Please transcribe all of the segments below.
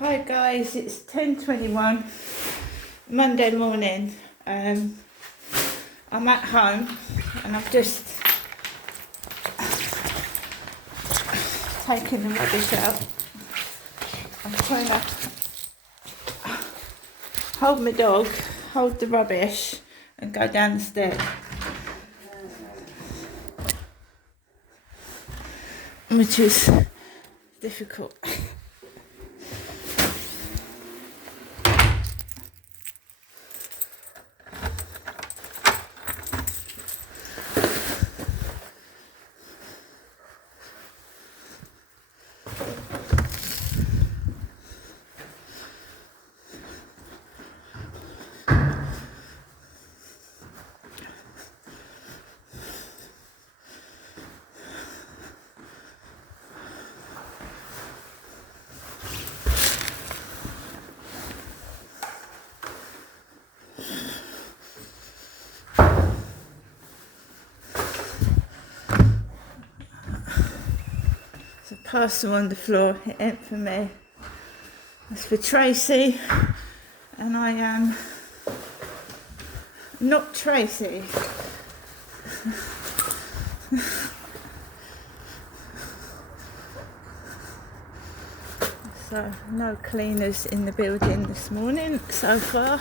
Hi guys, it's 10:21 Monday morning. I'm at home and I've just taken the rubbish out. I'm trying to hold my dog, hold the rubbish and go down the stairs, which is difficult. There's a parcel on the floor, it ain't for me. It's for Tracy, and I am not Tracy. So no cleaners in the building this morning so far.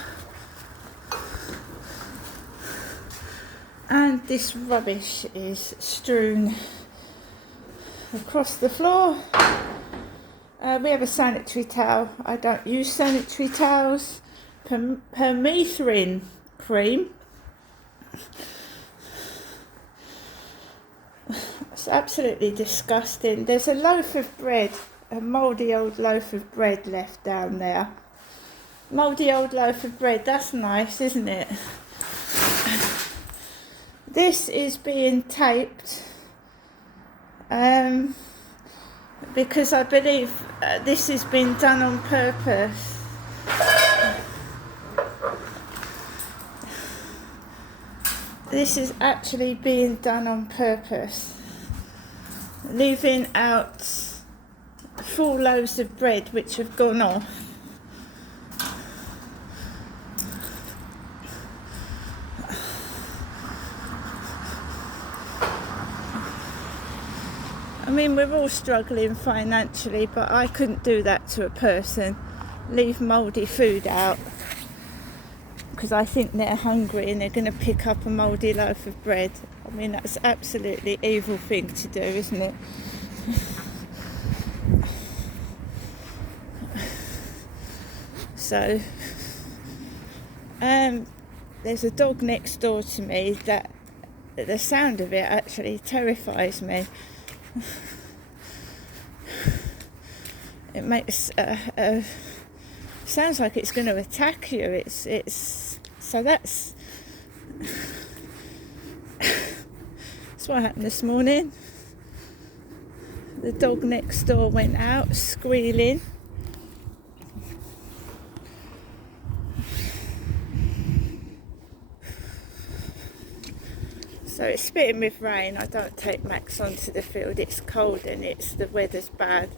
And this rubbish is strewn across the floor. We have a sanitary towel. I don't use sanitary towels. Permethrin cream. It's absolutely disgusting. There's a loaf of bread, a mouldy old loaf of bread left down there. Mouldy old loaf of bread, that's nice, isn't it? This is being taped because I believe this has been done on purpose. This is actually being done on purpose. Leaving out full loaves of bread which have gone off. I mean, we're all struggling financially, but I couldn't do that to a person. Leave mouldy food out because I think they're hungry and they're going to pick up a mouldy loaf of bread. I mean, that's absolutely evil thing to do, isn't it? So, there's a dog next door to me that the sound of it actually terrifies me. It makes sounds like it's going to attack you. It's so that's what happened this morning. The dog next door went out squealing. So it's spitting with rain. I don't take Max onto the field. It's cold and the weather's bad.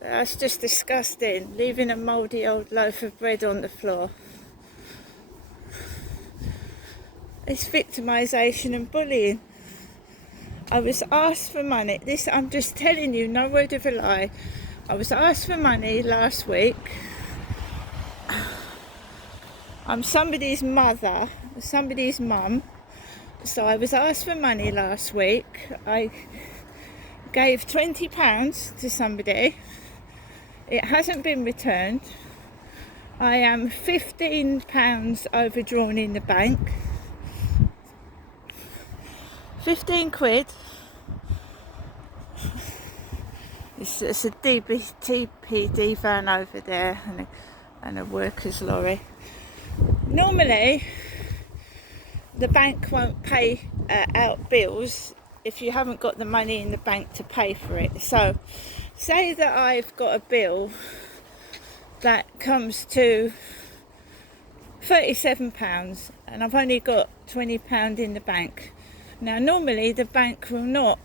That's just disgusting, leaving a mouldy old loaf of bread on the floor. It's victimisation and bullying. I was asked for money. I'm just telling you, no word of a lie. I was asked for money last week. I'm somebody's mother, somebody's mum. So I was asked for money last week. I gave £20 to somebody. It hasn't been returned. I am £15 overdrawn in the bank. 15 quid. It's a TPD van over there and a worker's lorry. Normally, the bank won't pay out bills if you haven't got the money in the bank to pay for it. So, say that I've got a bill that comes to £37 and I've only got £20 in the bank. Now, normally the bank will not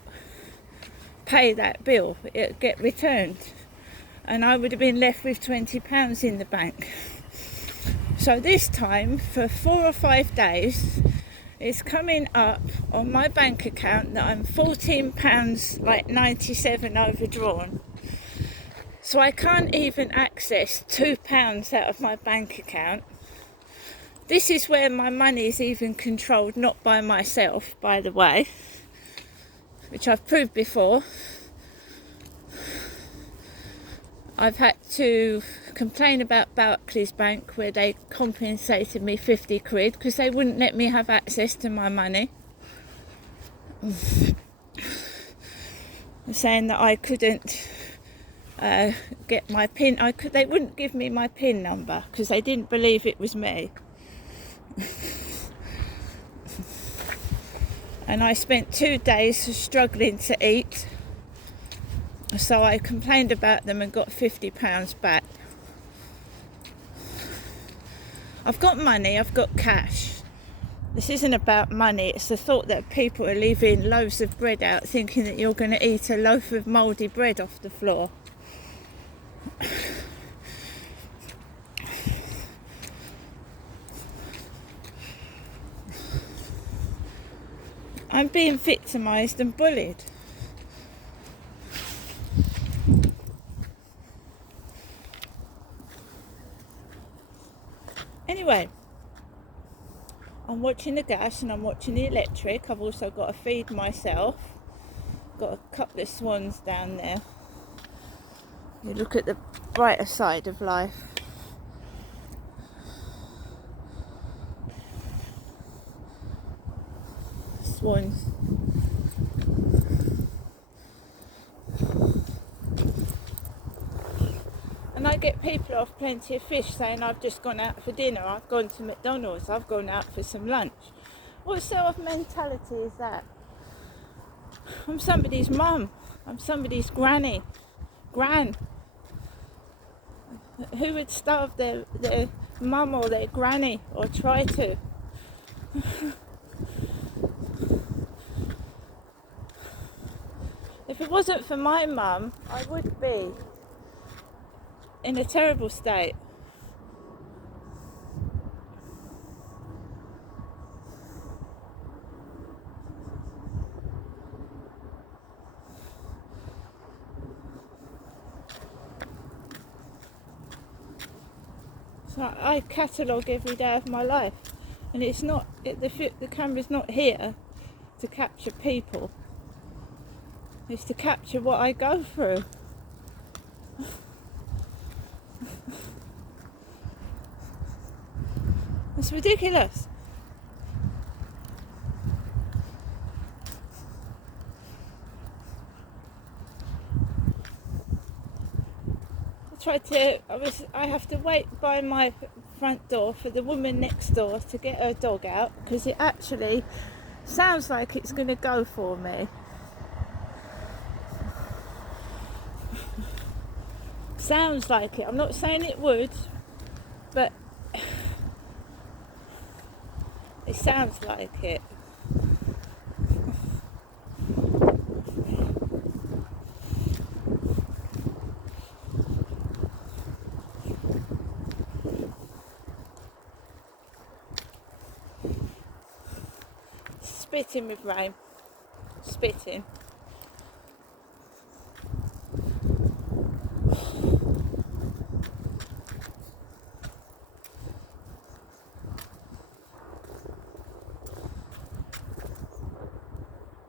pay that bill, it'd get returned, and I would have been left with £20 in the bank. So this time, for 4 or 5 days, it's coming up on my bank account that I'm £14 like 97 overdrawn. So I can't even access £2 out of my bank account. This is where my money is even controlled not by myself, by the way, which I've proved before. I've had to complain about Barclays Bank, where they compensated me 50 quid because they wouldn't let me have access to my money, saying that I couldn't get my PIN. They wouldn't give me my PIN number because they didn't believe it was me. And I spent 2 days struggling to eat, so I complained about them and got £50 back. I've got money, I've got cash. This isn't about money, it's the thought that people are leaving loaves of bread out thinking that you're going to eat a loaf of mouldy bread off the floor. I'm being victimised and bullied. Anyway, I'm watching the gas and I'm watching the electric. I've also got to feed myself. Got a couple of swans down there. You look at the brighter side of life. Swans. And I get people off Plenty of Fish saying I've just gone out for dinner, I've gone to McDonald's, I've gone out for some lunch. What sort of mentality is that? I'm somebody's mum, I'm somebody's gran. Who would starve their mum or their granny, or try to? If it wasn't for my mum, I would be in a terrible state. So I catalogue every day of my life, and it's not the camera's not here to capture people. It's to capture what I go through. It's ridiculous. I have to wait by my front door for the woman next door to get her dog out, because it actually sounds like it's going to go for me. Sounds like it. I'm not saying it would, but it sounds like it. Spitting with rain. Spitting.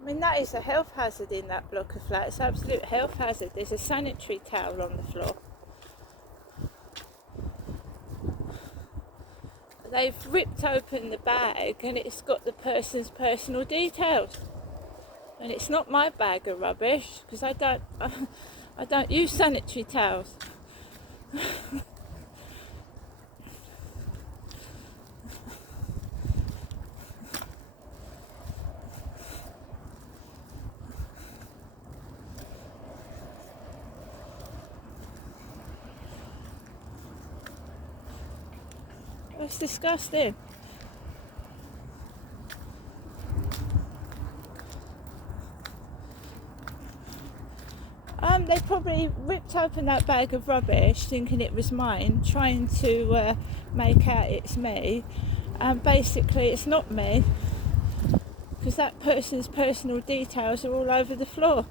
I mean, that is a health hazard in that block of flats. It's an absolute health hazard. There's a sanitary towel on the floor. They've ripped open the bag and it's got the person's personal details. And it's not my bag of rubbish, because I don't use sanitary towels. It's disgusting. They probably ripped open that bag of rubbish thinking it was mine, trying to make out it's me, and basically it's not me, because that person's personal details are all over the floor.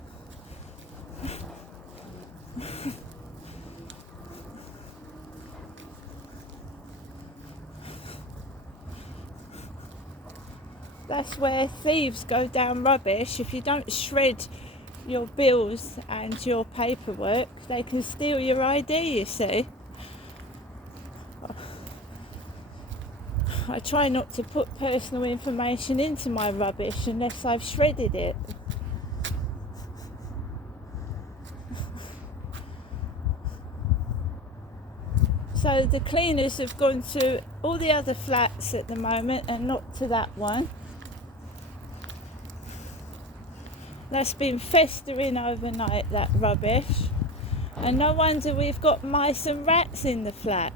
That's where thieves go down rubbish. If you don't shred your bills and your paperwork, they can steal your ID, you see. I try not to put personal information into my rubbish unless I've shredded it. So the cleaners have gone to all the other flats at the moment and not to that one. That's been festering overnight, that rubbish. And no wonder we've got mice and rats in the flat.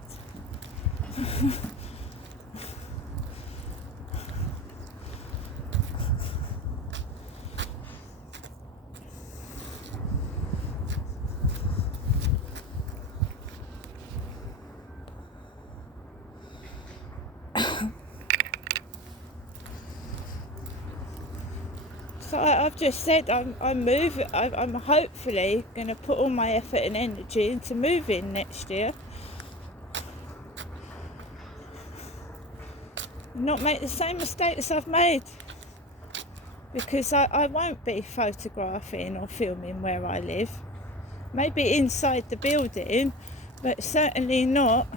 So I've just said I'm hopefully going to put all my effort and energy into moving next year. Not make the same mistakes I've made. Because I won't be photographing or filming where I live. Maybe inside the building, but certainly not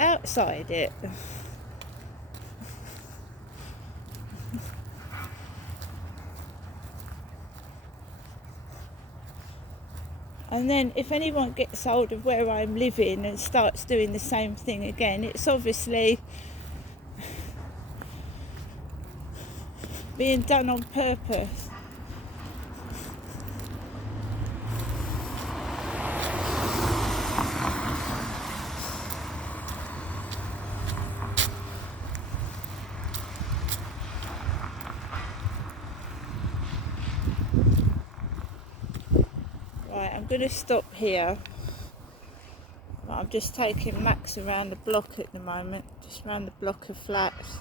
outside it. And then if anyone gets hold of where I'm living and starts doing the same thing again, it's obviously being done on purpose. Right, I'm going to stop here. I'm just taking Max around the block at the moment, just around the block of flats.